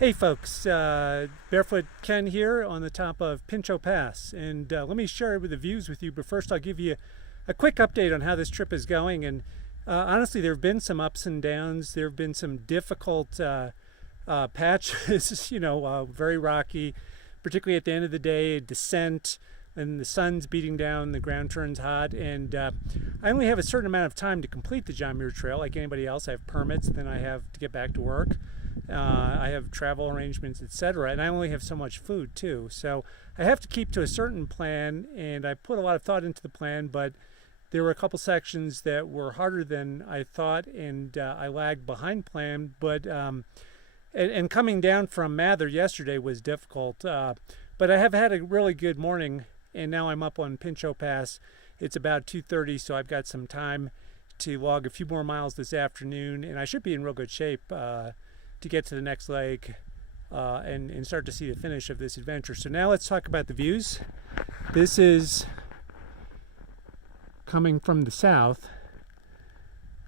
Hey folks, Barefoot Ken here on the top of Pinchot Pass, and let me share the views with you, but first I'll give you a quick update on how this trip is going. And honestly, there have been some ups and downs. There have been some difficult patches, very rocky, particularly at the end of the day, a descent, and the sun's beating down, the ground turns hot, and I only have a certain amount of time to complete the John Muir Trail like anybody else. I have permits, then I have to get back to work. I have travel arrangements, etc., and I only have so much food too. So I have to keep to a certain plan, and I put a lot of thought into the plan, but there were a couple sections that were harder than I thought, and I lagged behind plan. But and coming down from Mather yesterday was difficult, but I have had a really good morning, and now I'm up on Pinchot Pass. It's about 2:30, so I've got some time to log a few more miles this afternoon, and I should be in real good shape to get to the next leg and start to see the finish of this adventure. So now let's talk about the views. This is coming from the south,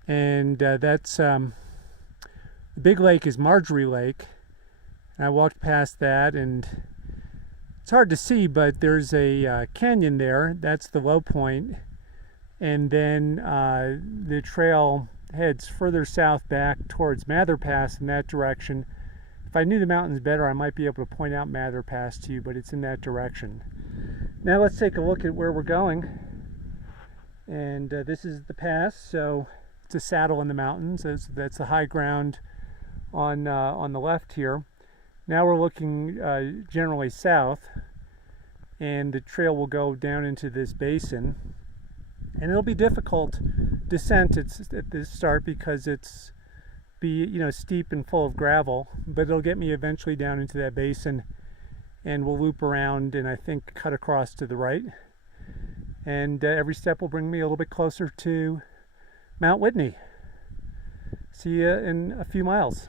and that's the big lake is Marjorie Lake. I walked past that, and it's hard to see, but there's a canyon there. That's the low point, and then the trail heads further south back towards Mather Pass in that direction. If I knew the mountains better, I might be able to point out Mather Pass to you, but it's in that direction. Now let's take a look at where we're going. And this is the pass, so it's a saddle in the mountains. That's the high ground on the left here. Now we're looking generally south, and the trail will go down into this basin. And it'll be difficult descent at this start because it's steep and full of gravel, but it'll get me eventually down into that basin, and we'll loop around and I think cut across to the right. And every step will bring me a little bit closer to Mount Whitney. See you in a few miles.